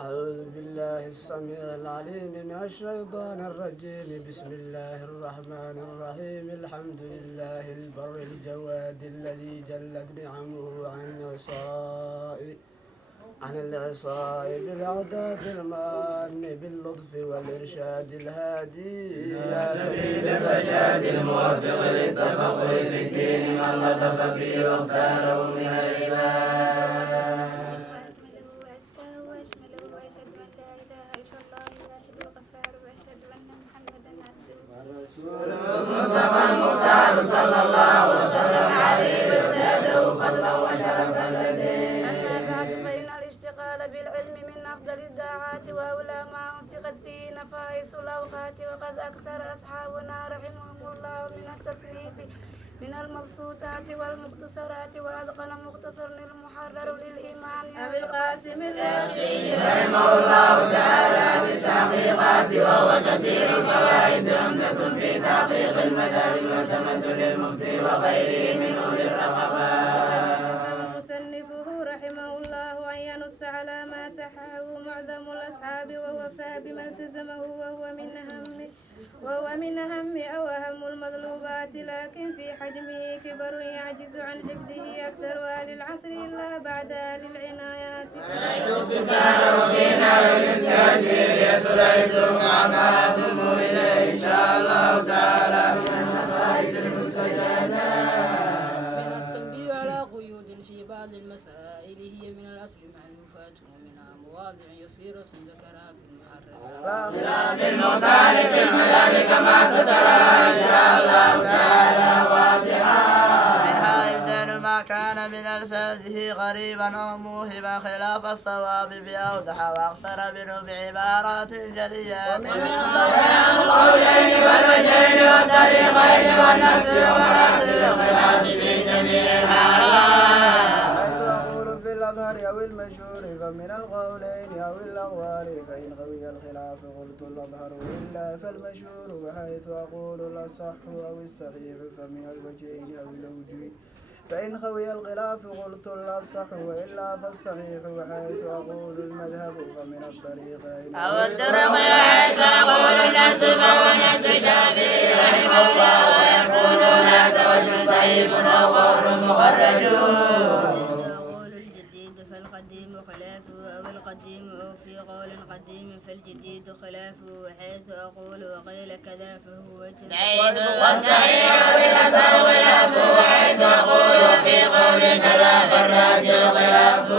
أعوذ بالله السميع العليم من الشيطان الرجيم. بسم الله الرحمن الرحيم. الحمد لله البر الجواد الذي جلت نعمه عن العصاء بالعداد المان باللطف والإرشاد الهادي إلى سبيل الرشاد الموفق للتفقه في الدين من لطف به واختاره من العباد. المصطفى المختار صلى الله وسلم عليه وزاده فضلا وشرفا لديه. أما بعد فإن الاشتغال بالعلم من أفضل الداعات وأولى ما أنفقت فيه نفائس الأوقات، وقد أكثر أصحابنا رحمهم الله من التصنيف من المبسوطات والمختصرات، وأتقن مختصر المحرر للإمام أبي القاسم الرافعي رحمه الله تعالى بالتحقيقات، وهو كثير الفوائد عمدة في تحقيق المذهب المعتمد للمفتي وغيره من أولي الرقبات. مصنفه رحمه الله أن ينص على ما صححه معظم الأصحاب ووفى بما التزمه، وهو من أهم أو أهم المطلوبات، لكن في حجمه كبر يعجز عن حفظه أكثر أهل العصر إلا بعد أهل العنايات. اختصاره في نار السعدير يسر عبده مع ما أضم إليه إن شاء الله تعالى من النفائس المستجابات. من التنبيه على قيود في بعض المسائل هي من الأصل معلوفات، ومنها مواضع يسيرة ذكرها في المحرر. خلاف المختار في المذهب كما سترى إن شاء الله تعالى واضحا. منها إبدال ما كان من ألفاظه غريبا أو موهبا خلاف الصواب بأوضح وأقصر منه بعبارات جليات. بيان القولين والوجهين والطريقين والنص ومراتب الخلاف في جميع الحالات. تقول في الأظهر أو المشهور فمن القولين أو الأقوال، فإن قوي الخلاف قلت الأظهر إلا فالمشهور، بحيث أقول الأصح أو الصحيح فمن الوجهين أو الأوجه، فإن خوي الخلاف قلت الأصح وإلا فالصحيح، وحيث أقول المذهب فمن الطريقين أو الطرق وحيث أقول النسب ونسب الشافعي رحمه الله، ويكون هناك وجه ضعيف أو قول مخرج. قول الجديد فالقديم خلافه، أو القديم أو في قول قديم فالجديد خلافه، وحيث أقول وقيل كذا فهو وجه ضعيف والصحيح بالأصح خلافه، وحيث أقول وفي قول كذا فالراجع خلافه.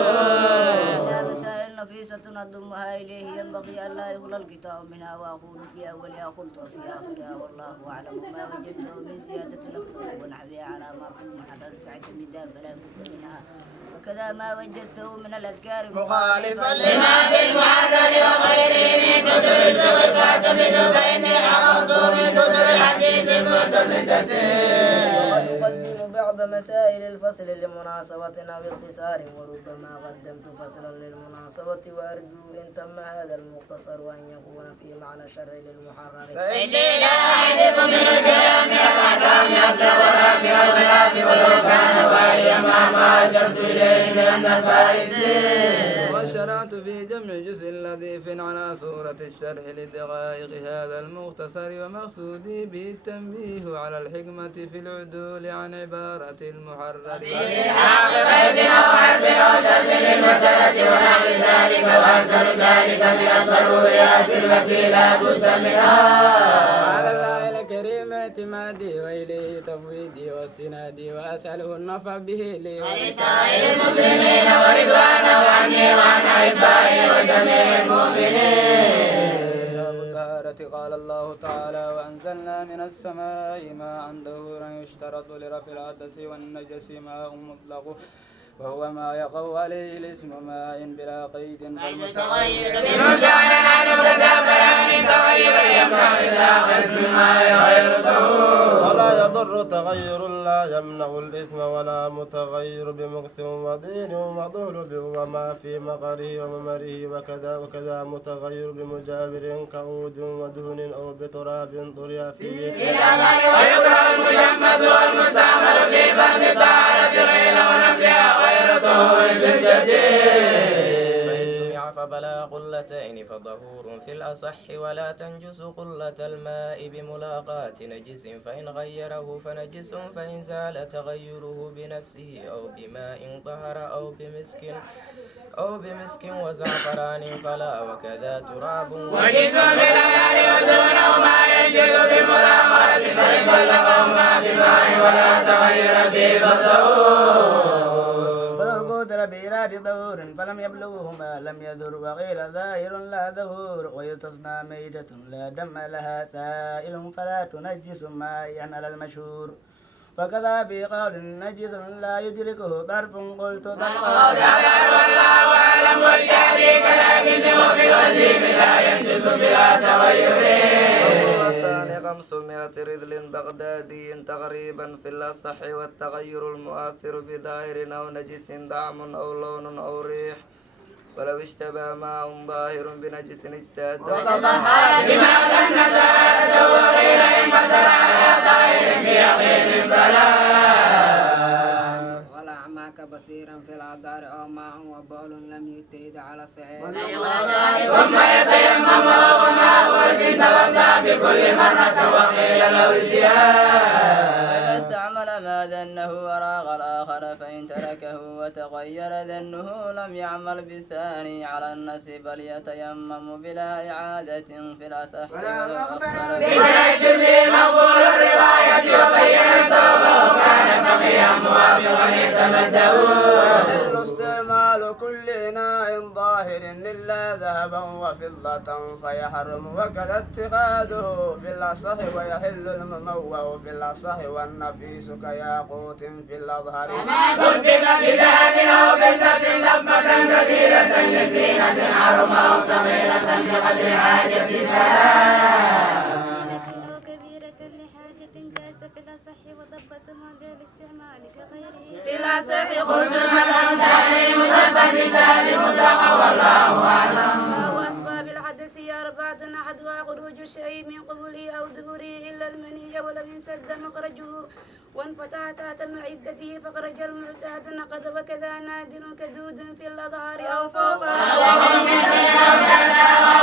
مسائل نفيسة أضمها إليه ينبغي أن لا يغلى القطاع منها، وأقول في أولها قلت وفي آخرها والله أعلم. ما وجدته من زيادة لفظ ونحوها على ما في المحرر فاعتمدا فلا بد منها، وكذا ما وجدته من الأذكار مخالفا لما في المحرر وغيره من كتب الفقه فاعتمد، فإني حفظت من كتب الحديث المعتمدة. وأقدم بعض مسائل الفصل لمناسبة أو اختصار، وربما قدمت فصلا للمناسبة، وأرجو إن تم هذا المختصر أن يكون في معنى شرع للمحرر، فإني لا أعرف من الكلام من الأحكام أصلا ولكن الخلاف ولو كان واهيا مع ما أشرت إليه من النفائس. وشرعت في جمع جزء لطيف على صورة الشرح لدقائق هذا المختصر، ومقصودي به التنبيه على الحكمة في العدول عن عبارة المحرر بإلحاق قيد أو حرف أو شرط للمسألة ونحو ذلك، وأكثر ذلك من الضروريات التي لا بد منها. على الله الكريم اعتمادي وإليه تفويضي واستنادي، وأسأله النفع به لي ولسائر المسلمين ورضوانه عني وعن أحبائي وجميع المؤمنين. قال الله تعالى: وأنزلنا من السماء ماء طهورا يشترط لرفع الحدث والنجس ماء مطلق، وهو ما يقوى عليه الاسم ماء بلا قيد، فالمتغير بمزعل عنه كذابران تغير يمنع إطلاق اسم ما يغير طهور. ولا يضر تغير لا يمنع الإثم، ولا متغير بمكث وضين ومضول وما في مقره وممره، وكذا متغير بمجابر كعود ودهن أو بتراب طري فيه. ويكره المشمس والمستعمل في فرد طهارة غير ونفيها غير طهور بالجديد. ضعف بلا قلتين فطهور في الأصح ولا تنجس قلة الماء بملاقاة نجس فإن غيره فنجس فإن زال تغيره بنفسه أو بماء طهر أو بمسك وزعفران فلا وكذا تراب وجسم بالأنهار ودونه ما ينجس بملاقاة فإن بلغهما بماء ولا تغير به فطهور فلو قدر بإيراد ظهور فلم يبلغهما لم يذر وقيل ظاهر لا ظهور ويستصنى ميتة لا دم لها سائل فلا تنجس ماء على المشهور وكذا بقول نجس لا يدركه ظرف قلت والله أعلم والجاري كالعقد وفي القديم لا ينجس بلا تغير. والثاني 500 رذل بغدادي تقريبا في الأصح والتغير المؤثر بظاهر أو نجس طعم أو لون أو ريح ولو اشتبه ماء ظاهر بنجس اجتهد وتطهر بما ظن ذاته وقيل إن قدر على ظاهر بيقين فلا والأعمى كبصيرا في الأعذار أو ماء وبول لم يجتهد على صحيح ثم يتيمم وماء ورد توضأ بكل مرة وقيل لو اجتهاد. إذا استعمل ما ذنه وراغ الآخر فإن تركه وتغير ذنه لم يعمل بالثاني على النص بل يتيمم بلا إعادة في الأصح بتنجز مقبول الرواية وبين السبب وكان فقيها موافقا يتمده. يحل استعمال كل إناء ظاهر إلا ذهبا وفضة فيحرم وكذا اتخاذه في الأصح ويحل المموه في الأصح والنفيس كياقوت في الأظهر ما دبب بذهب أو فضة ضبة كبيرة لزينة حرم أو صغيرة بقدر حاجة فلا كبيرة لحاجة جاز في الأصح وضبط مدى الاستعمال كغيره في الأصح قلت المذهب تحريم ضبة الذهب مطلقا والله أعلم. وأسباب الحدث أربعة أحدها خروج الشيء من قبله أو دبره إلا المني ولم ينسد مخرجه وانفتح تحت معدته فخرج المعتاد نقد وكذا نادر كدود في الأظهار أو فوقها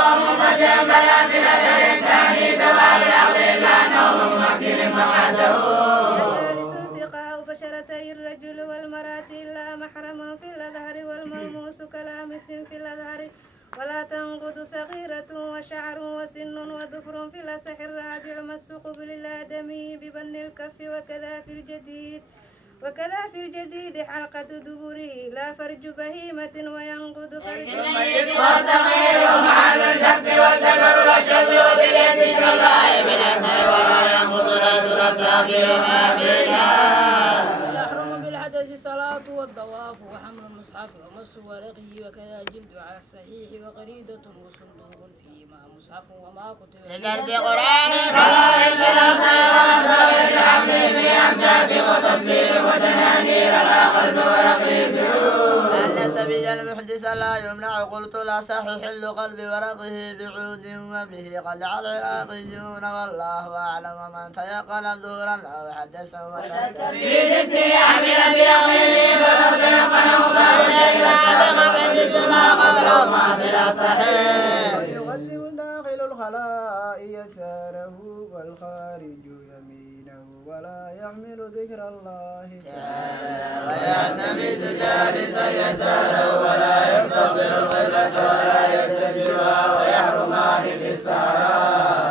ومفجر فلا في الأثر الثاني سواء العقل إلا أنه ممكن مقعده. بشرتي الرجل والمرأة إلا محرم في الأظهر والملموس كلامس في الأظهر ولا تنقض صغيرة وشعر وسن وظفر في الأصح الرابع مس قبل الآدمي ببن الكف وكذا في الجديد حلقة دبره لا فرج بهيمة وينقض فرج والصغير ومعاد الجب والذكر والشذ باليد شرعي بالأصح ولا ينقض رسول أصابعها بالله. يحرم بالحدث صلاة والطواف وحمل المصحف ومس ورقه وكذا جلد على الصحيح وقريدة وصندوق فيما مصحف وما كتب لدرس قرآن فرائض الأصح ونصائر الحمل في أمجاد وتفسير ودنانير لا قلب ورقيب روح. أن سبي المحدث لا يمنع قلت لا صح حل قلب ورقه بعود وبه قد على العراقيون والله أعلم من تيقن ظهورا أو حدثا وشهد في جدي أحمل بيقيني فنبيقنه فإذا سابق فجد ما قبله ما في الأصحيح. ويقدم داخل الخلاء يساره والخارج يمينه ولا يحمل ذكر الله تعالى ويعتمد جالسا يساره ولا يستقبل القبلة ولا يستدبرها ويحرمان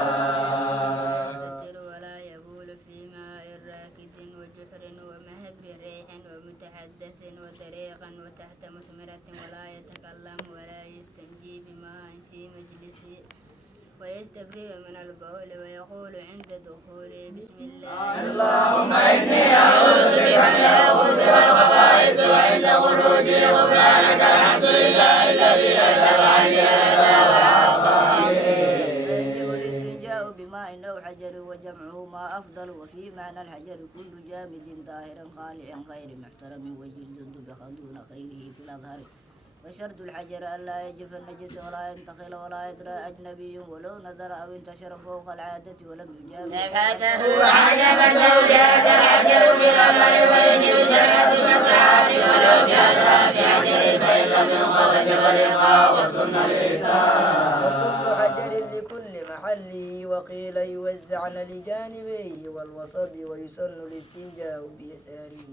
بالسعراء. ولا يبول في ماء راكد وجحر ومهب ريح ومتحدث وطريق وتحت مثمرة ولا يتكلم ولا يستنجي بماء في مجلسه ويستبرئ من البول ويقول عند دخوله بسم الله اللهم إني أعوذ بك من الخبث والخبائث وعند خروجي غفرانك الحمد لله الذي أذهب عني الأذى وعافاني. يجب الاستنجاء بماء أو حجر وجمعه ما أفضل وفي معنى الحجر كل جامد ظاهر خالع غير محترم وجلد دبخ دون خيره في الأظهر وشرط الحجر ألا يجف النجس ولا ينتقل ولا يدرى أجنبي ولو نظر أو انتشر فوق العادة ولم يجاوز وعجب الزوجات يعجل بالأذان ويجب ثلاث مساحات ولو بأذان في عجل فإن لم ينقى وجب الإلقاء والسنة الإيتاء. وكل حجر لكل محله وقيل يوزعن لجانبيه والوسط ويسن الاستنجاء بيساره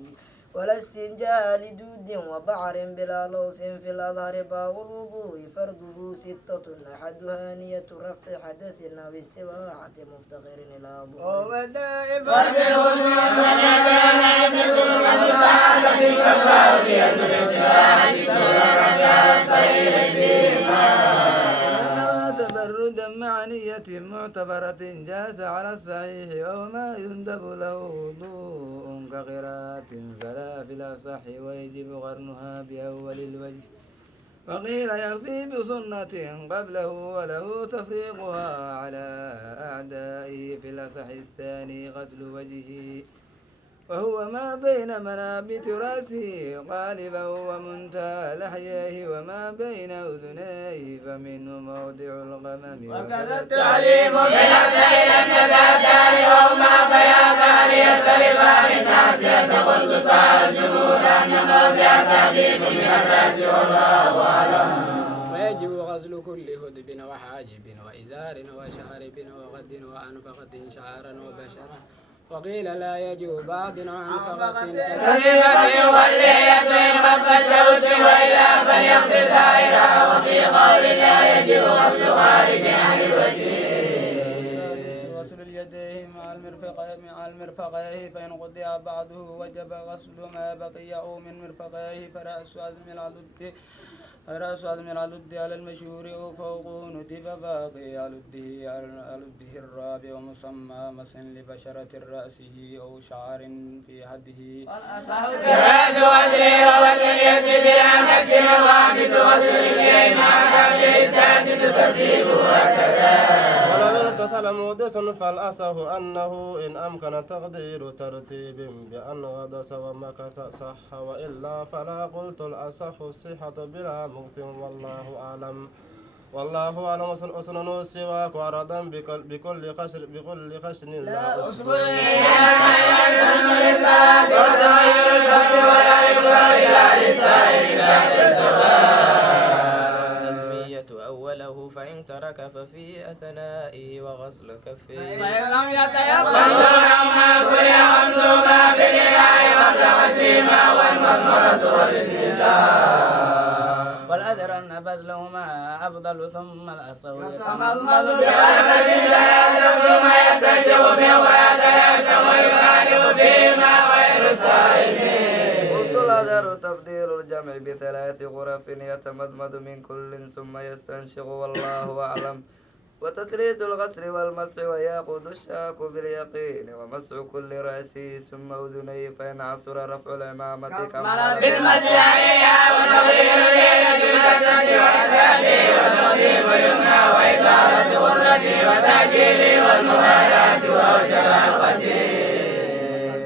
ولا استنجاء لدود وبعر بلا لوس في الأظهر. باب الوضوء فرضه 6 أحدها نية رفع حدث أو استباحة مفتقر إلى ضوء فرض الوضوء ومتى حدث ومساعدة كفاوية الاستباحة دون رفع الصغير فيما تبردا مع نية معتبرة جاز على الصحيح أو ما يندب له وضوء كقراءة فلا في الأصح ويجب قرنها بأول الوجه. وقيل يكفي بسنة قبله وله تفريقها على أعدائه في الأصح الثاني غسل وجهه وهو ما بين منابت رأسه قالبا ومنتهى لحييه وما بين أذنيه فمنه موضع الغمم. وكذا التعليم بالأسئلة لم يزادان وهما بياضان يختلفان الناس. قلت سأل الجمهور أن موضع التعليم من الرأس والله أعلم. ويجب غسل كل هدب وحاجب وإزار وشارب وغد وأنفقة شعرا وبشرة. وقيل لا يجب بعض أنفقة سليمة واللحية إن خفت جود وإلا فليغسل ظاهرها. وفي قول لا يجب غسل خارج عن الوجه. غسل اليدين مع المرفقين فإن قضي بعضه وجب غسل ما بقي من مرفقيه. فرأس عظم العلد على المشهور وفوقه ندب باقي علده الرابع ومسمى مسن لبشرة رأسه أو شعر في حده. جواز غسله وغسل اليد بلا مد وخامس غسل اليدين مع كفه السادس ترتيبه هكذا. ولو اغتسل محدث فالأصح أنه إن أمكن تقدير ترتيب بأن غطس ومكث صح وإلا فلا. قلت الأصح الصحة بلا مكت والله أعلم. والله أعلم. أسنن السواك عرضا بكل خشن لا أسبوعين وتغير الفم ولا يقرأ إلا للسائل بعد الزواج. التسمية أوله فإن ترك ففي أثنائه وغسل كفيه. فإن لم يتيقن وانظر ما كره خمس ما في الإناء قبل غسلهما والمضمرة والاستنشاق. والأذر أن بذلهما أفضل ثم الأصوي يتمضمض بغرفة ثلاثة ثم يستنشق بأخرى ثلاثة ويبالغ فيما غير الصائمين. قلت الأذر تفضيل الجمع ب3 غرف يتمضمض من كل ثم يستنشق والله أعلم. وتسليس الغسل والمسح ويأخذ الشاك باليقين ومسح كل رأسه ثم أذنيه فإن عسر رفع العمامة كمل بالمسيحية وتغيير الليلة بالمسجد وأسبابه وتقديم يمنى وإطالة غرته وتعجيله والموالاة وأوجب القديم.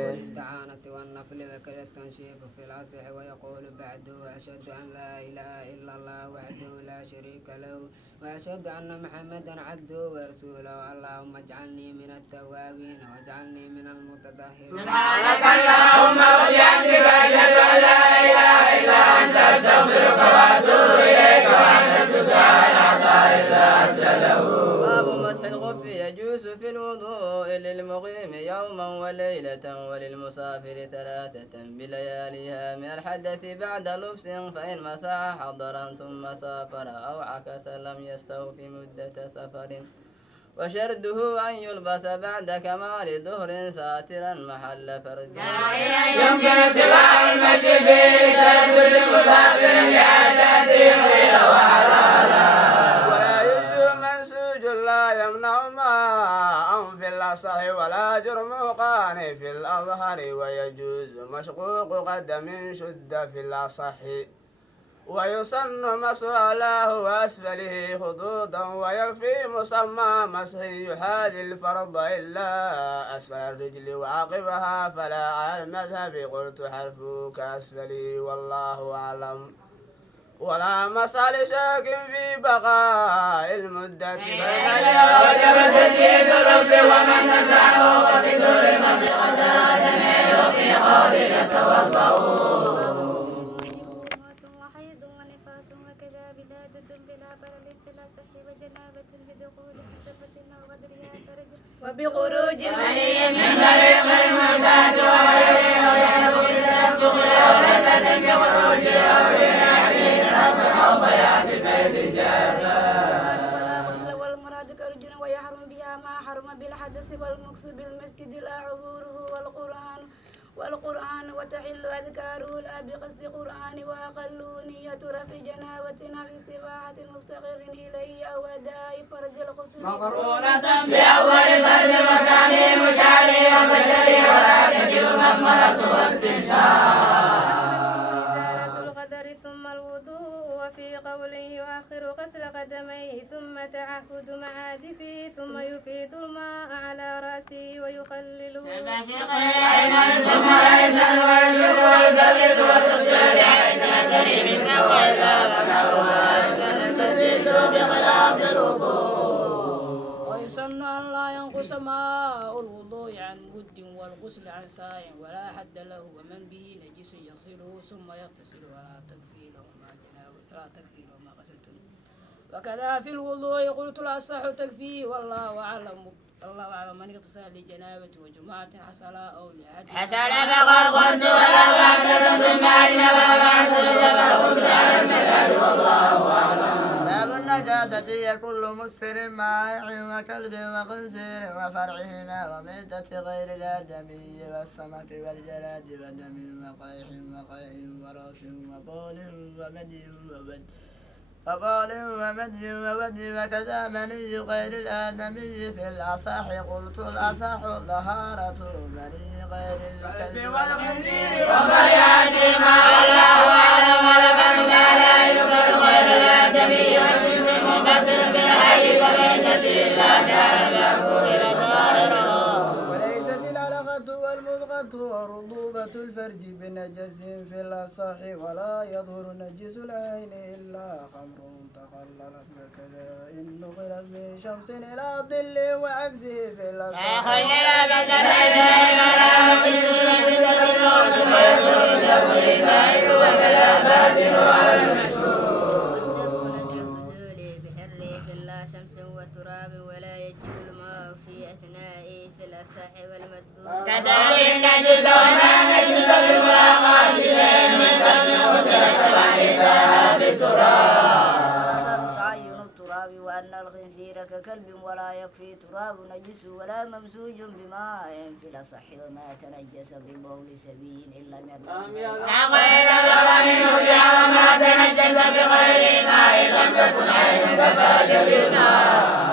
والاستعانة والنفل وكذا التنشيف في الأصح. ويقول بعده أشهد أن لا إله إلا الله وحده لا شريك له وأشهد أن محمدا عبده ورسوله. اللهم اجعلني من التوابين واجعلني من المتطهرين. سبحانك اللهم وبحمدك أشهد أن لا إله إلا أنت أستغفرك وأتوب إليك. وحمدك على عطاء الله أسأله. باب مسح الخف يجوز في الوضوء للمقيم يوما وليلة وللمسافر 3 بلياليها من الحدث بعد لبس. فإن مسح حضرا ثم سافر أو عكس لم يستوف مدة سفر. وشرده أن يلبس بعد كمال ظهر ساترا محل فرجه. يمكن اتباع المشي فيه لتردد المسافر لحاجته قيل وحلالا. ولا يجوز منسوج لا يمنع ماء في الأصح ولا جرمقان في الأظهر. ويجوز مشقوق قدم شد في الأصح. ويسن مسح أعلاه وأسفله خطوطا. ويكفي مسمى مسح يحاذي الفرض إلا أسفل الرجل وعقبها فلا على المذهب. قلت حرفه كأسفله والله أعلم. ولا مسح لشاك في بقاء المدة. وجب تجديد الرأس ومن نزعه وبدون المسح غسل قدميه يقصر في قوله يتوضأ. وحيض ونفاس وكذا بلادة بلا بلل بلا صح وجنابة بدخول حشفة أو غدرها فرج وبخروج مني من طريق المعتاد وغيره ويحرم بالتنفق أو لذة بخروج أو ريح أو بياض بيت جافا. والمراد كرجل ويحرم بها ما حرم بالحدث والمكس بالمسجد لا عبوره والقرآن وتحل أذكاره لا بقصد قرآن وأقل نية رفع جنابة أو استباحة مفتقر إليه أو أداء فرج الغسل مقرونة بأول فرد وتعميم شعري وبشري ولا تجب مضمرة واستنشاق. إزالة القدر ثم الوضوء وفي قول يؤخر غسل قدميه ثم تعهد معادفه ثم يفيد الماء على رأسه ويقلله الأيمن ثم الأيسر ويجب ويثبت وتبدل على الكريم سوى إلا ولا يستنتج بخلاف الوضوء. ويسن أن لا ينقص ماء الوضوء عن مد والغسل عن ساع ولا حد له ومن به نجس يغسله ثم يغتسل ولا تكفي له ما غسلته. وكذا في الوضوء قلت الأصح تكفيه والله أعلم. الله أعلم من اغتسل لجنابة وجماعة حصل أو لأحد حصل فقد قلت ولو أحدث ثم أجنب وأحسن فالغسل على المذهب والله أعلم. باب النجاسة هي كل مسفر مائع وكلب وخنزير وفرعهما وميتة غير الآدمي والسمك والجراد ودم وقيح وراس وبول ومدي وودي وكذا مني غير الآدمي في الأصح قلت الأصح طهارة مني غير الكلب والخنزير وفرعه ما والله أعلم. ولبن ما لا يوجد غير الآدمي والجنس المنفصل بالحي كميتة لا شعر له إلى ظاهره. وليست العلقة والمضغة ورطوبة الفرج بنجس في الأصح ولا يظهر نجس العين إلا خمر تخللت وكذا إن نقلت من شمس إلى ظل وعكسه في الأصح. كذلك النجس وما نجس بملاقاة غير من دم غسل سبع لله بالتراب. تعين التراب وأن الخنزير ككلب ولا يكفي تراب نجس ولا ممزوج بماء في الأصح وما تنجس ببول سبيل إلا من غير لبن مذيع وما تنجس بغير ماء لم يكن عين كفاج بالماء.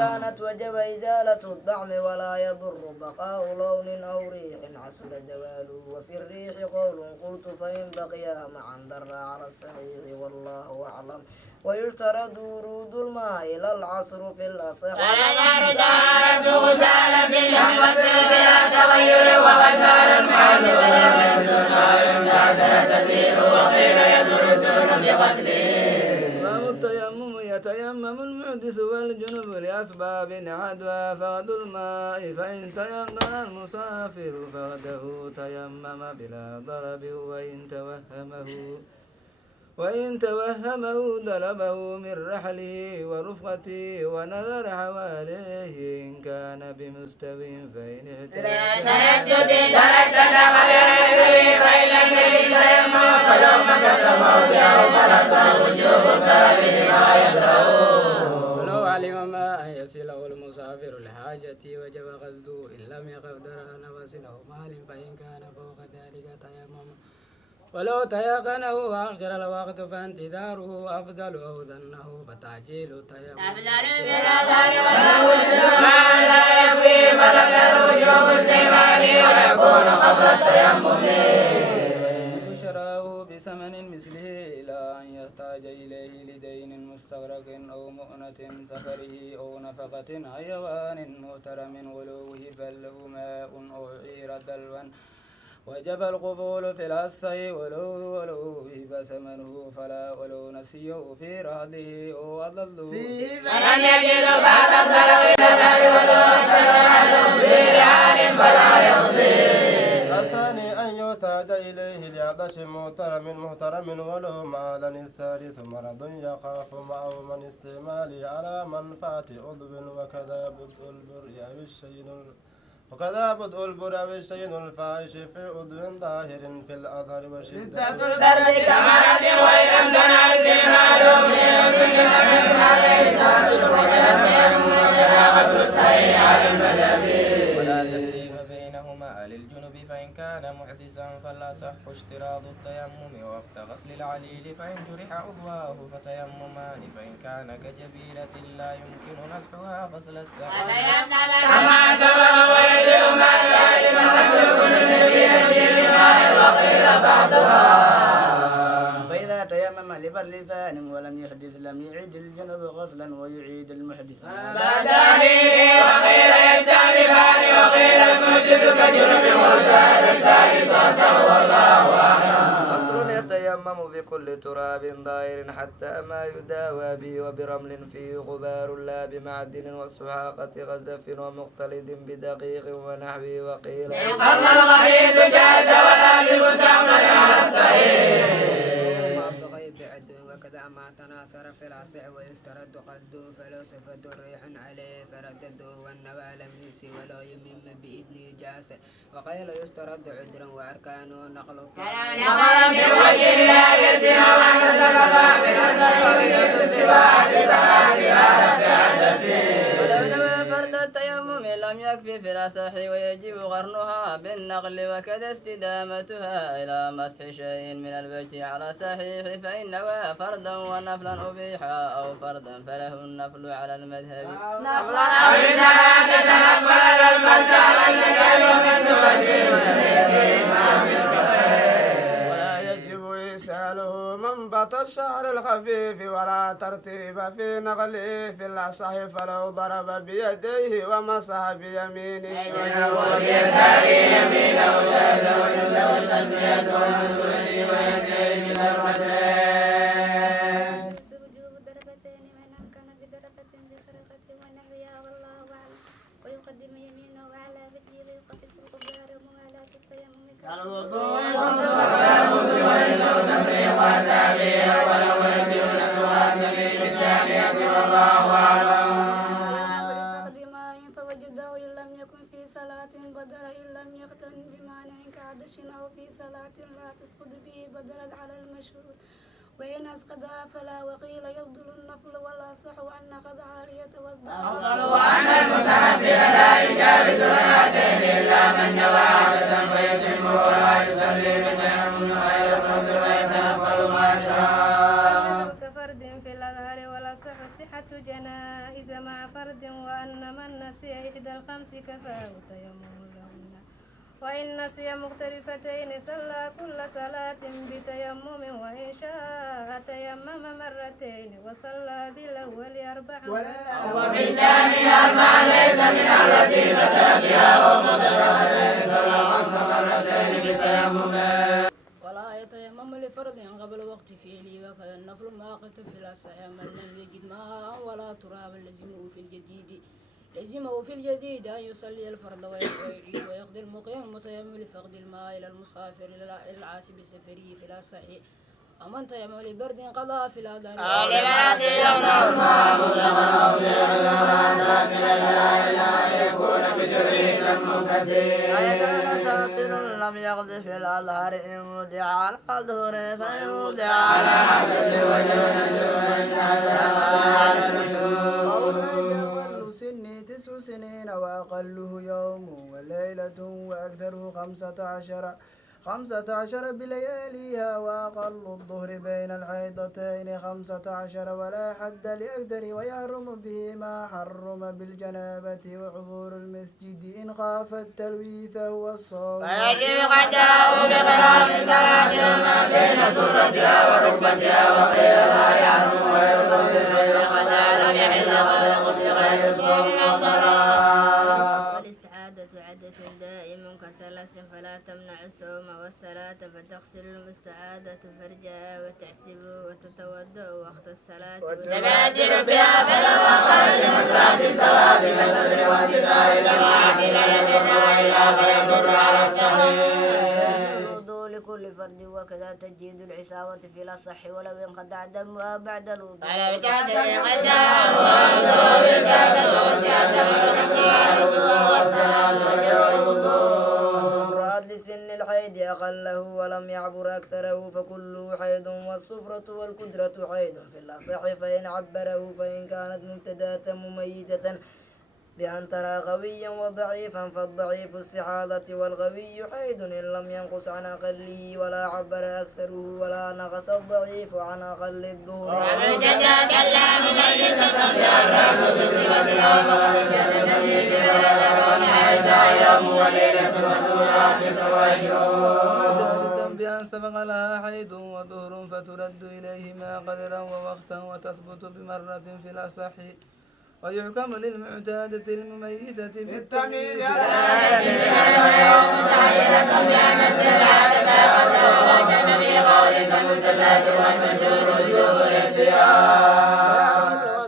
كانت وجب إزالة الضعم ولا يضر بقاء لون أو ريح عسل زواله. وفي الريح قول قلت فإن بقيا معا ضر على الصحيح والله أعلم. ويشترط ورود الماء إلى العصر في الأصح. فنظهر طهارة غسالة ينفصل بلا تغير وقد صار المحل ولم ينزل ماء بعد كثير وقيل يدر الدون بغسله. يتيمم المحدث والجنب لأسباب عدوى فغد الماء فإن تيقن المسافر فغده تيمم بلا ضرب وإن توهمه دلبه من رحله ورفقته ونظر حواليه إن كان بمستو فإن تردد قبل نفسه فإن لم يجد تيمم فلو مكث موضعه فلزم وجوب الضرب لما يدرؤه. ولو علم ما يصله المسافر لحاجة وجب قصده إن لم يقف درى نفس أو مال فإن كان فوق ذلك تيمم. ولو تيقنه آخر الوقت فانتظاره أفضل أو ظنه فتعجيل التيمم. ما لا يكفي فلك وجوب استعماله ويكون قبل التيمم. شراه بثمن مثله إلى أن يحتاج إليه لدين مستغرق أو مؤنة سفره أو نفقة حيوان محترم ولو هب له ماء أو عير دلوا وجب القبول في الأصح ولو هب ثمنه فلا ولو نسيه في رهده أو أضله فلم يجد بعد الطلب إلى ولو أجل عنه في رحال فلا يقضي. لفراش محترم وله مالا الثالث مرض يخاف معه من استعماله على منفعة عضو وكذا بدء البر أو الشيء الفاحش في عضو ظاهر في الأظهر وشدة البرد كمرض وإن لم تنع استعماله في عضو عليه سابق وجه التيمم وجه غسل السعي على المذهب. ولا ترتيب بينهما للجنب فإن كان محدثا فلا صح اشتراط التيمم وقت غسل العليل فإن جرح عضواه فتيممان فإن كان كجبيلة لا يمكن نزحها غسل السعي كما سبق ويجب مع ذلك غسل كل جبيلة بماء وقيل بعضها. فإذا تيمم لبرد ولم يحدث لم يعيد الجنب غسلا ويعيد المحدث بعد تحليله وقيل يستأنفان وقيل المحدث كجنب والبعد الثالث أصح والله أعلم. فصل يتيمم بكل تراب ضائر حتى ما يداوى به وبرمل فيه غبار لا بمعدن وسحاقة غزف ومختلط بدقيق ونحوه وقيل أما الغريب جاز ولا بمستعمل على الصحيح. وكذا ما تناثر في الأصح ويسترد قصده فلو صفة ريح عليه فردده والنوى لم ينسي ولو يمم بإذن جاسه وقيل يسترد عذرا وأركانه نقل الطعام نقل من وجه الله يدنا ونزل من الزيوية سباحة صلاتها ولو نوى فرد التيمم لم يكفي في الأصح ويجب قرنها بالنقل وكذا استدامتها إلى مسح شيء من الوجه على صحيح فإن نوى فردا ونفلا أبيح أو فردا فله النفل على المذهب نفلا أو إذا تتنفل الفرد على التيمم من وجه ولا يجب إيصاله منبت الشعر الخفيف ولا ترتيب في نقله في الأصح فلو ضرب بيديه ومسح بيمينه وبيساره يمينه جاز ويده التسمية والمسؤول ويديه بضربتين. وجوب ضربتين وإن أمكن بضربة بخرقة ونحوها والله أعلم ويقدم يمينه على وجهه ويخفف الغبار وموالاة التيمم الوضوء والغسل وإنه تفريق أسابيع ولو يجب نحوها جميل الثانية والله أعلم. فقد ماء فوجده إن لم يكن في صلاة بدل إن لم يختن بمانع كعدش أو في صلاة لا تسقط به بدلت على المشهور وإن أسقطها فلا وقيل يبدل النفل والأصح أن قضاها ليتوضأ وأن المتنبه لا يجاوز ركعتين إلا من نوى عددا فيتمه ولا يصلي بتيمم غير فرد ويتنفل ما شاء. كفرد في الأظهر والأصح صحة جنائز مع فرد وأن من نسي إحدى الخمس كفاه تيمم لهن وإن نسي مختلفتين صلى كل صلاة بتيمم وإن شاء تيمم مرتين وصلى بالأول أربعا وبالثاني أربعا ليس من التي بدا بها ومضربتين صلى خمس مرتين بتيمم. ولا يتيمم لفرض قبل وقت فعله وكذا النفل ماقت في الأصح من لم يجد ماء ولا تراب لزمه في الجديد أن يصلي الفرض ويعيد ويقضي المقيم المتيمم لفقد الماء إلى المسافر إلى العاسب السفري في الأصح ومن تيمم لبرد قضى في الأذان لمرض يمنع الماء مطلقا أو في الغرفات لا يكون بجريد منكسر. وإذا مسافر لم يقض في الأظهر إن وضع على ظهر فإن وضع على عبس وجه فإن على المشهور. سني 9 سنين وأقله يوم وليلة وأكثره 15 بلياليها وأقل الظهر بين الحيضتين 15 ولا حد لأكثر ويحرم به ما حرم بالجنابة وعبور المسجد إن خاف التلويث والصوم. ويجب قضاء بقرار صلاة ما بين سرتها وركبتها وقيل لا يحرم غير الظهر فإذا قضى لم يحل قبل غسل غير الصوم والقضاء. والاستعادة عدة دائم كسلس فلا تمنع الصوم والصلاة فتغسل المستعادة فرجها وتحسبه وتتوضأ وقت الصلاة وتبادر بها فلو أقل لمسرات الصلاة كالصدر وانتظار جماعة لا يضر وإلا فيضر على الصحيح. الوضوء لكل فرد وكذا تجديد العساوة في الأصح ولو انقطع دمها بعد الوضوء. لسن الحيض أقله ولم يعبر أكثره فكله حيض، والصفرة والقدرة حيض في الأصح فإن عبره، فإن كانت مبتدأة مميزة بأن ترى قويا وضعيفا فالضعيف استحاضة، والقوي حيض إن لم ينقص عن أقله ولا عبر أكثره ولا نقص الضعيف عن أقل الظهور. بأن سبق لها حيض وظهر فترد إليهما قدرا ووقتا وتثبت بمرة في الأصح، ويحكم للمعتادة المميزة بالتمييز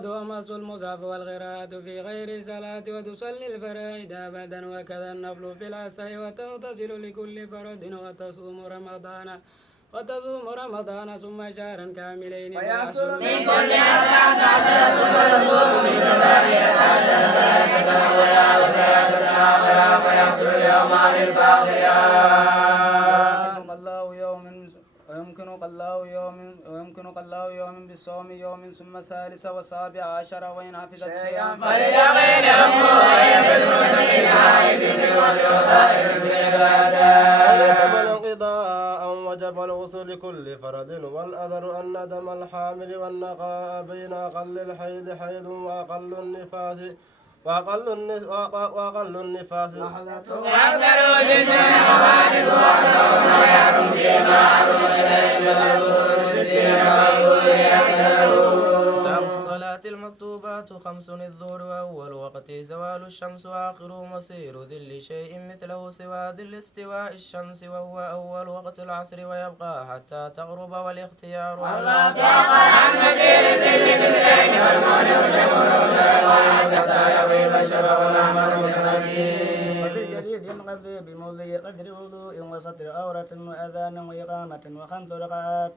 ومس المصحف والقراءة في غير صلاة، وتصلي الفرائض أبدا وكذا النفل في العصر، وتغتسل لكل فرد، وتصوم رمضان ثم شهرا كاملين ويحصل من كل 14 ثم تصوم من 18 ويحصل اليومان الباقيات. ويمكن قضاء يوم بالصوم يوم ثم ثالث وسابع عشر، وإن حفظت شيئا فليقين أمه بالمتقين عائد بالوجوبائر بالعبادات. انقضاء وجب الغسل لكل فرد، والأثر أن دم الحامل والنقاء بين أقل الحيض حيض وأقل النفاس وأقل النفاس وأكثر جدا ووالد وأربعون ويحرم فيما حرم الصلاة المكتوبات 5: الظهر وأول وقت زوال الشمس، وآخره مصير ظل شيء مثله سوى ظل استواء الشمس، وهو أول وقت العصر، ويبقى حتى تغرب، والاختيار والله توقع عن مسير ظل مثلين والمغرب لغروب حتى يغيب الشفق الأحمر كالقديم. وبالجديد ينقضي بموضع قدر وضوء وسطر عورة وأذان وإقامة و5 ركعات،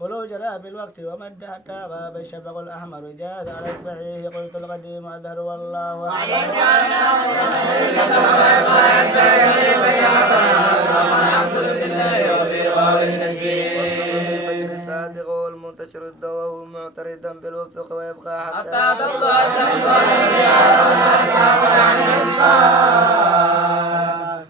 ولو جرى بالوقت ومد حتى غاب الشفق الأحمر جاز على الصحيح. قلت القديم أظهر والله أعلم. الصادق والمنتشر الضوء معترضا بالوفق، ويبقى حتى تطلع الشمس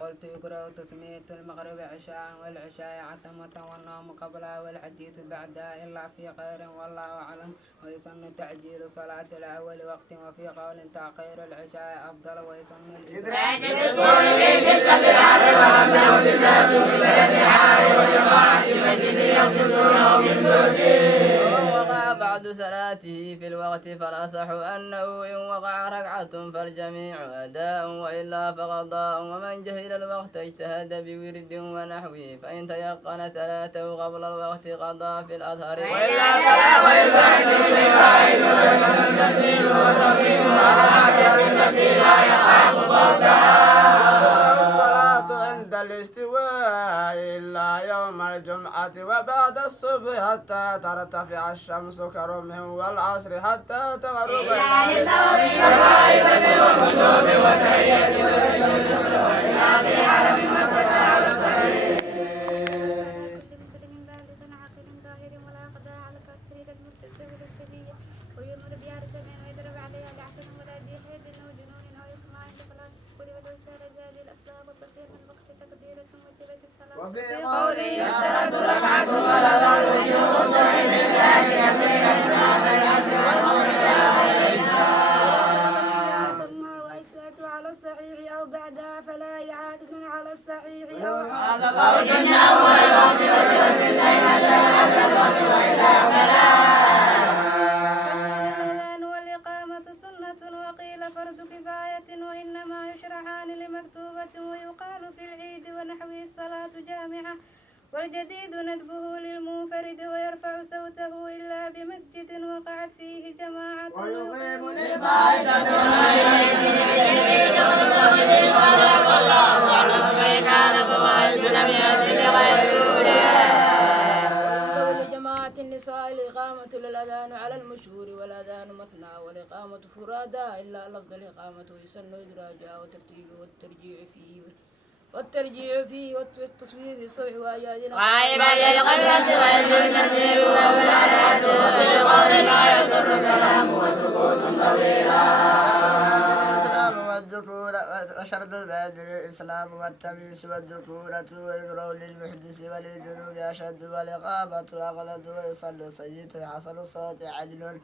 قلت يقرأ تسمية المغرب عشاء والعشاء عتمة والنوم قبلها والحديث بعدها إلا في خير والله أعلم. ويسن تعجيل صلاة الأول وقت، وفي قول تأخير العشاء أفضل، ويسن يكون في 6 عشر وخمسة وتسعة ببلد حار وجماعة المسجد يقصدونه من بعده. وقع بعد صلاته في الوقت فالأصح أنه إن وقع ركعة فالجميع أداء، وإلا فقضاء. ومن جهل الوقت اجتهد بورد ونحوه، فإن تيقن صلاته قبل الوقت قضى في الأظهر، وإلا فلا. والباقي لفائد والتنزيل والتقييم والحاجة التي لا يخاف فوتها. الصلاة عند الاستواء إلا يوم الجمعة وبعد الصبح حتى ترتفع الشمس كرمح، والعصر حتى تغرب فائدة وكسوف وتحية وإلا بالحرم مكة على الصحيح. لمسلم بالغ عاقل ظاهر ولا قضاء على كافر كالمرتد والسبية، ويؤمر بها لسمع ويضرب عليها لعقل ولا ذي حيض أو جنون أو يسمع عند صلاة السكر والوسائل ذات الأسباب والبصير من وقت تكبيرة وجبت الصلاة. وفي قوله يشترط ركعة ولا ظهر وجوب الظهر من ذاك تمرين هذا العصر والمقدار على الصحيح أو بعدها فلا إعادة على الصحيح أو هذا قول أول وقت وجوب بين الوقت وإلا فلا. الأذان والإقامة سنة وقيل فرض كفاية، وإنما يشرعان لمكتوبة، ويقال في العيد ونحوه الصلاة جامعة، والجديد ندبه للمنفرد، ويرفع صوته إلا بمسجد وقعت فيه جماعة، ويقيم للفائدة والله أعلم. فإن كان فوائد لم يأتي بغير مثنى والإقامة فرادى إلا لفظ الإقامة ويسن إدراجها والترجيع فيه والتصوير في الصبح وأيادنا غائبا للقبلة وينزل ترتيب وبلالات وفي قول لا يضر كلام وسكوت طويلا. وشرط البدر الإسلام والتمييز والذكورة ويقرأ للمحدث وللجنوب أشد والإقامة أغلد ويصلي سيده حسن الصوت عدل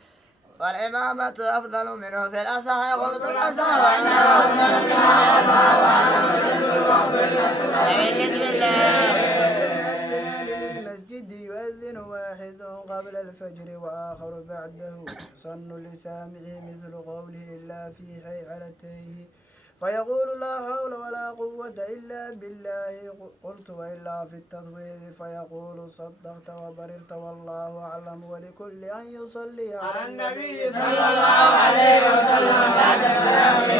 والإمامة أفضل منه في الأصح قلت الأصح وأنه أفضل منها والله أعلم. بسم الله. المسجد يؤذن واحد قبل الفجر وآخر بعده صن لسامعه مثل قوله إلا في حيعلتيه فيقول لا حول ولا قوة إلا بالله قلت وإلا في التثويب فيقول صدقت وبررت والله أعلم ولكل أن يصلي على النبي صلى الله عليه وسلم بعد كلامه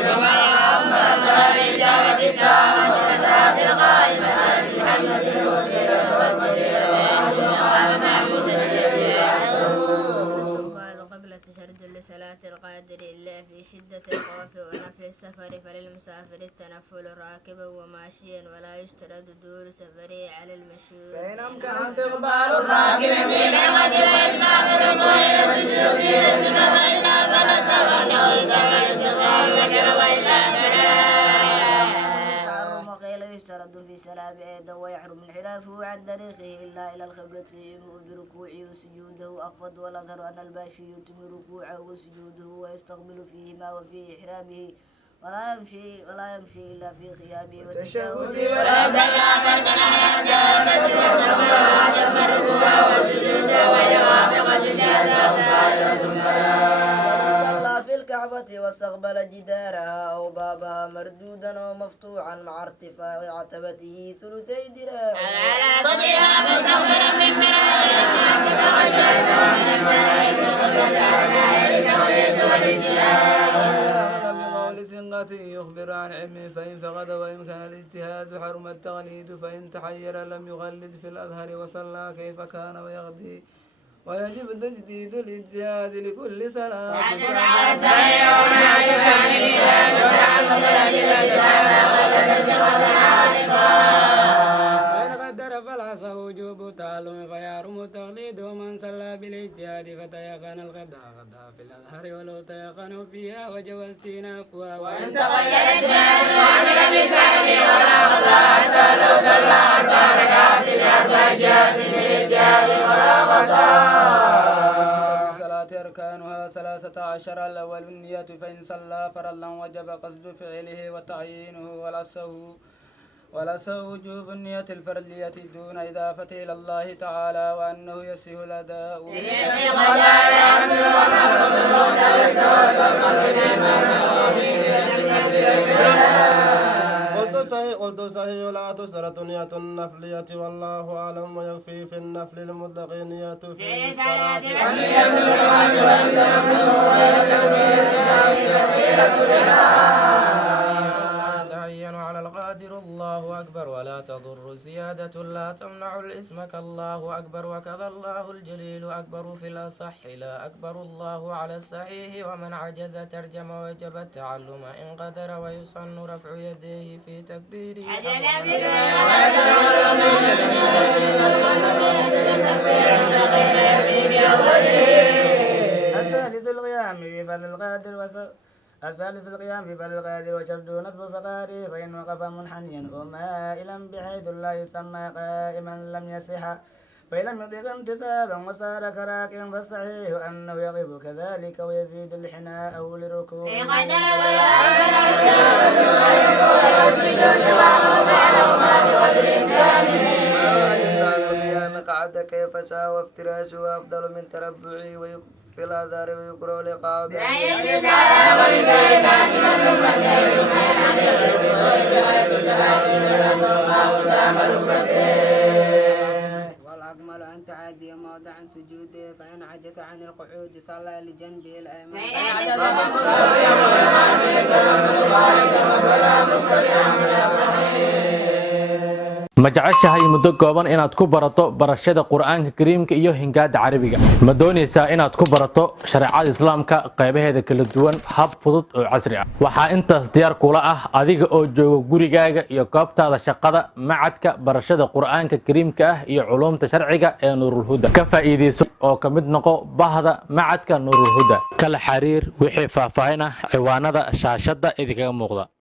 إجابة الدعوة الزاد الغائبة محمد الوسيلة والفضيلة ويأخذ مقام محمود قبل تشرد لصلاة القادر إلا في شدة الخوف ونفل السفر فللمسافر التنفل راكبا وماشيا ولا يشترط دور سفره على المشهور فإن أمكن استقبال الراكب في مرمد وإتمام الركوع والسجود لازم وإلا فلا سواء يسمى الاستقبال وجب وإلا وقيل يشترط في سلام أيضا ويحرم انحرافه عن طريقه إلا إلى الخبرة بركوعه وسجوده أخفض والأظهر أن الباشي يتم ركوعه وسجوده ويستقبل فيهما وفي إحرامه ولا يمشي إلا في قيامه والتشهد ولا صلى فردا على الدابة واستقبل وجب ركوعه وسجوده ويوافق جنازه صائرة في الكعبة واستقبل جدارها أو بابها مردودا أو مفتوحا مع ارتفاع عتبته ثلثي دراع على صدرها مستقبلا من مرايا ما سبق الجاز ومن الملائكة قبل التوحيد والاتيان بقول ثقة يخبر عن علمه فإن فقد وإن كان الاجتهاد حرم التقليد فإن تحير لم يقلد في الأزهر وصلى كيف كان ويغدي ويجب تجديد الاجتهاد لكل صلاة. عجل على السعي ومن عجز عن الإجتهاد وتعلم الأدلة وقد ثقة عارفة. وإن قدر فالعصى وجوب تعلم فيحرم التقليد ومن صلى بالاجتهاد فتيقن الغداء في الأزهر ولو تيقنوا فيها وجب استئنافها وإن تغير الجهاد وعمل بالفعل ولا خطأ حتى لو صلى 4 ركعات ب4 جهات بالاجتهاد ولا خطأ. الصلاة أركانها 13 الأول النية فإن صلى فرضا وجب قصد فعله وتعيينه ولسه وجوب النية الفردية دون إضافة إلى الله تعالى وأنه يسيه الأداء قلت صحيح لا تسرة نية النفلية والله أعلم ويكفي في النفل المطلق نية في الصلاة تعين على القادر الله أكبر ولا تضر زيادة لا تمنع الاسم كالله أكبر وكذا الله الجليل أكبر في الأصح لا أكبر الله على الصحيح ومن عجز ترجم وجب التعلم إن قدر ويسن رفع يديه في تكبيره الثالث القيام بفضل القادر الثالث القيام بفضل القادر وشد نصب فقاره فإن وقف منحنيا ومائلا بحيث لا يسمى قائما لم يصح فإن لم يطق انتسابا وصار كراكبا فالصحيح أنه يقف كذلك ويزيد الحناء لركوع قعد كيف شاء وافتراشه أفضل من تربعه في الآثار ويكره لقاء والأكمل أن تعدي موضعا سجوده فإن عجز عن القعود صلى لجنبه الأيمن ma jeceshahay muddo kooban inaad ku barato barashada quraanka kariimka iyo hingaada carabiga ma doonaysaa inaad ku barato shariicada islaamka qaybaheeda kala duwan hab fudud oo casri ah waxa intaas diyaar kula ah adiga oo jooga gurigaaga iyo goobtaada shaqada macadka barashada quraanka kariimka ah iyo culuumta sharciga ee Nuurul Huda ka faa'iideyso oo ka mid noqo bahda macadka Nuurul Huda kala xiriir wixii faahfaahin ah ciwaanada shaashada idinkaga muuqda